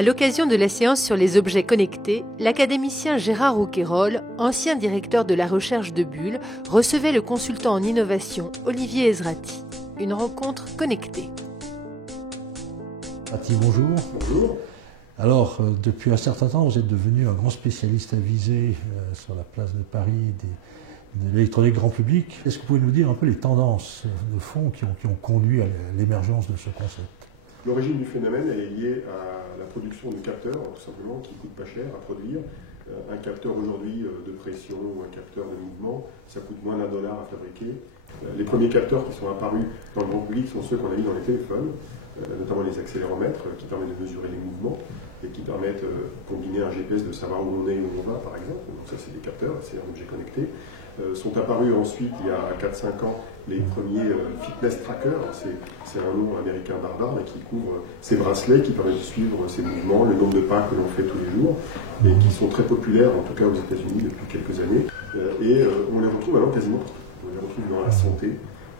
À l'occasion de la séance sur les objets connectés, l'académicien Gérard Rouquayrol, ancien directeur de la recherche de Bull, recevait le consultant en innovation Olivier Ezrati. Une rencontre connectée. Ezrati, bonjour. Bonjour. Alors, depuis un certain temps, vous êtes devenu un grand spécialiste avisé sur la place de Paris de l'électronique grand public. Est-ce que vous pouvez nous dire un peu les tendances de fond qui ont conduit à l'émergence de ce concept? L'origine du phénomène est liée à la production de capteurs, tout simplement, qui coûtent pas cher à produire. Un capteur aujourd'hui de pression ou un capteur de mouvement, ça coûte moins d'$1 à fabriquer. Les premiers capteurs qui sont apparus dans le grand public sont ceux qu'on a mis dans les téléphones, notamment les accéléromètres qui permettent de mesurer les mouvements et qui permettent de combiner un GPS de savoir où on est et où on va, par exemple. Donc ça, c'est des capteurs, c'est un objet connecté. Sont apparus ensuite, il y a 4-5 ans, les premiers fitness trackers. C'est un nom américain barbare, mais qui couvre ces bracelets qui permettent de suivre ses mouvements, le nombre de pas que l'on fait tous les jours, et qui sont très populaires, en tout cas aux États-Unis, depuis quelques années. Et on les retrouve maintenant quasiment partout. On les retrouve dans la santé,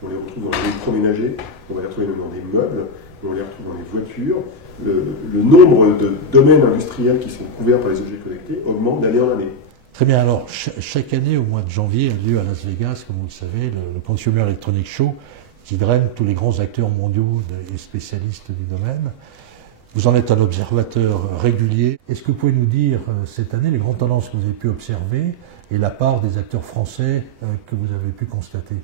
on les retrouve dans les électroménagers, on va les retrouver même dans des meubles, on les retrouve dans les voitures. Le nombre de domaines industriels qui sont couverts par les objets connectés augmente d'année en année. Très bien, alors chaque année au mois de janvier a lieu à Las Vegas, comme vous le savez, le Consumer Electronics Show qui draine tous les grands acteurs mondiaux et spécialistes du domaine. Vous en êtes un observateur régulier. Est-ce que vous pouvez nous dire cette année les grandes tendances que vous avez pu observer et la part des acteurs français que vous avez pu constater?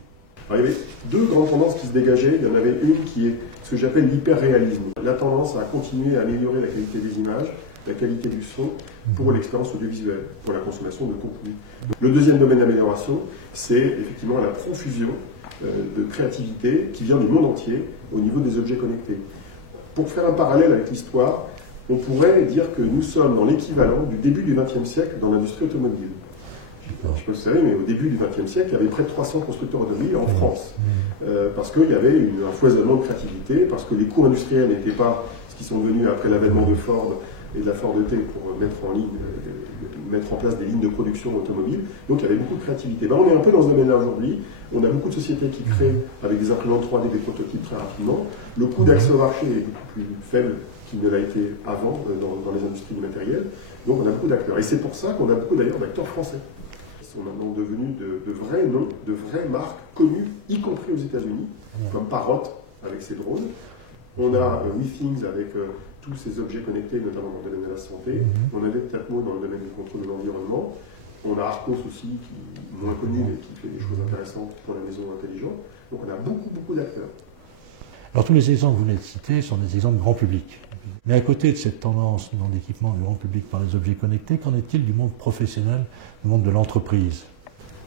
Alors, il y avait deux grandes tendances qui se dégageaient. Il y en avait une qui est ce que j'appelle l'hyper-réalisme. La tendance à continuer à améliorer la qualité des images, la qualité du son pour l'expérience audiovisuelle, pour la consommation de contenu. Le deuxième domaine d'amélioration, c'est effectivement la profusion de créativité qui vient du monde entier au niveau des objets connectés. Pour faire un parallèle avec l'histoire, on pourrait dire que nous sommes dans l'équivalent du début du XXe siècle dans l'industrie automobile. Je ne sais pas si vous savez, mais au début du XXe siècle, il y avait près de 300 constructeurs automobiles en France. Parce qu'il y avait un foisonnement de créativité, parce que les coûts industriels n'étaient pas ce qu'ils sont devenus après l'avènement de Ford et de la Ford T pour mettre en place des lignes de production automobile. Donc il y avait beaucoup de créativité. On est un peu dans ce domaine-là aujourd'hui. On a beaucoup de sociétés qui créent avec des imprimantes 3D des prototypes très rapidement. Le coût d'accès au marché est beaucoup plus faible qu'il ne l'a été avant dans les industries du matériel. Donc on a beaucoup d'acteurs. Et c'est pour ça qu'on a beaucoup d'ailleurs d'acteurs français qui sont maintenant devenus de vrais noms, de vraies marques connues, y compris aux États-Unis, comme Parrot avec ses drones. On a WeThings avec tous ces objets connectés, notamment dans le domaine de la santé. On a Tatmo dans le domaine du contrôle de l'environnement. On a Arcos aussi, qui est moins connu, mais qui fait des choses intéressantes pour la maison intelligente. Donc on a beaucoup d'acteurs. Alors tous les exemples que vous venez de citer sont des exemples grand public. Mais à côté de cette tendance dans l'équipement du grand public par les objets connectés, qu'en est-il du monde professionnel, du monde de l'entreprise?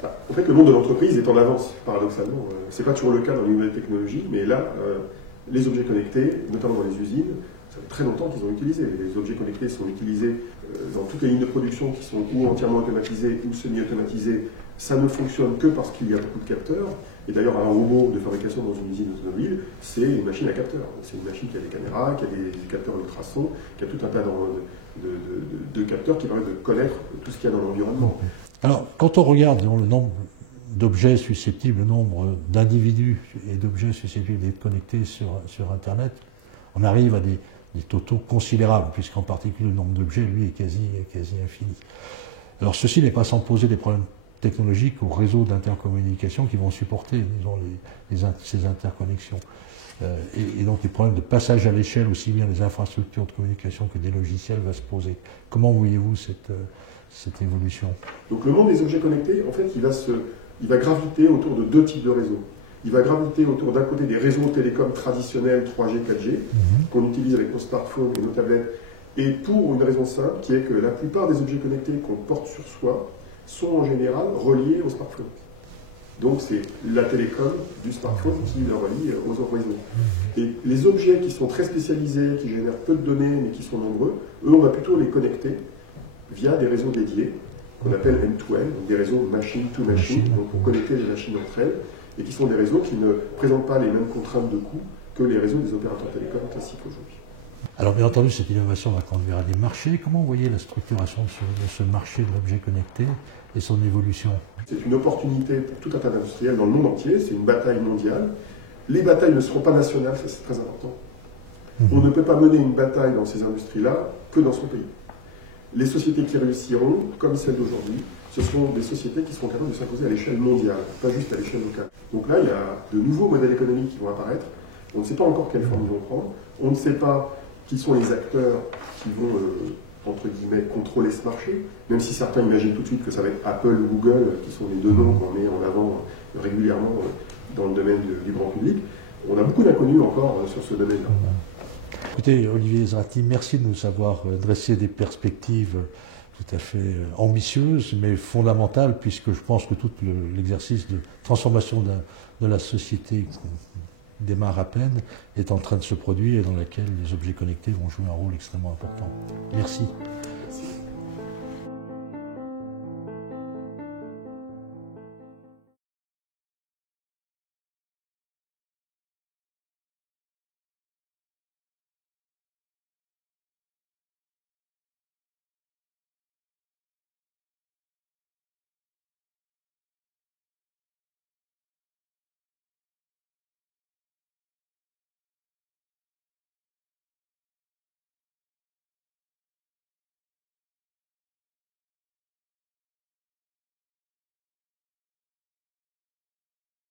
En fait, le monde de l'entreprise est en avance, paradoxalement. Ce n'est pas toujours le cas dans les nouvelles technologies, mais là, les objets connectés, notamment dans les usines, ça fait très longtemps qu'ils ont utilisé. Les objets connectés sont utilisés dans toutes les lignes de production qui sont ou entièrement automatisées ou semi-automatisées. Ça ne fonctionne que parce qu'il y a beaucoup de capteurs. Et d'ailleurs, un robot de fabrication dans une usine automobile, c'est une machine à capteurs. C'est une machine qui a des caméras, qui a des capteurs ultrasons, qui a tout un tas de capteurs qui permettent de connaître tout ce qu'il y a dans l'environnement. Alors, quand on regarde le nombre d'objets susceptibles, le nombre d'individus et d'objets susceptibles d'être connectés sur Internet, on arrive à des totaux considérables, puisqu'en particulier le nombre d'objets, lui, est quasi infini. Alors ceci n'est pas sans poser des problèmes technologiques aux réseaux d'intercommunication qui vont supporter, disons, ces interconnexions. Et donc les problèmes de passage à l'échelle, aussi bien des infrastructures de communication que des logiciels, va se poser. Comment voyez-vous cette évolution? Donc le monde des objets connectés, en fait, il va graviter autour de deux types de réseaux. Il va graviter autour d'un côté des réseaux télécoms traditionnels 3G, 4G, qu'on utilise avec nos smartphones et nos tablettes, et pour une raison simple, qui est que la plupart des objets connectés qu'on porte sur soi sont en général reliés au smartphone. Donc c'est la télécom du smartphone qui le relie aux autres réseaux. Et les objets qui sont très spécialisés, qui génèrent peu de données, mais qui sont nombreux, eux, on va plutôt les connecter via des réseaux dédiés, qu'on appelle M2M, donc des réseaux machine-to-machine, donc pour connecter les machines entre elles, et qui sont des réseaux qui ne présentent pas les mêmes contraintes de coût que les réseaux des opérateurs télécoms classiques aujourd'hui. Alors bien entendu, cette innovation va conduire à des marchés. Comment vous voyez la structuration de ce marché de l'objet connecté et son évolution? C'est une opportunité pour tout un tas d'industriels dans le monde entier, c'est une bataille mondiale. Les batailles ne seront pas nationales, ça c'est très important. On ne peut pas mener une bataille dans ces industries-là que dans son pays. Les sociétés qui réussiront, comme celles d'aujourd'hui, ce seront des sociétés qui seront capables de s'imposer à l'échelle mondiale, pas juste à l'échelle locale. Donc là, il y a de nouveaux modèles économiques qui vont apparaître. On ne sait pas encore quelle forme ils vont prendre. On ne sait pas qui sont les acteurs qui vont, entre guillemets, contrôler ce marché, même si certains imaginent tout de suite que ça va être Apple ou Google, qui sont les deux noms qu'on met en avant régulièrement dans le domaine du grand public. On a beaucoup d'inconnus encore sur ce domaine-là. Écoutez, Olivier Ezrati, merci de nous avoir dressé des perspectives tout à fait ambitieuses, mais fondamentales, puisque je pense que tout l'exercice de transformation de la société qui démarre à peine est en train de se produire et dans laquelle les objets connectés vont jouer un rôle extrêmement important. Merci.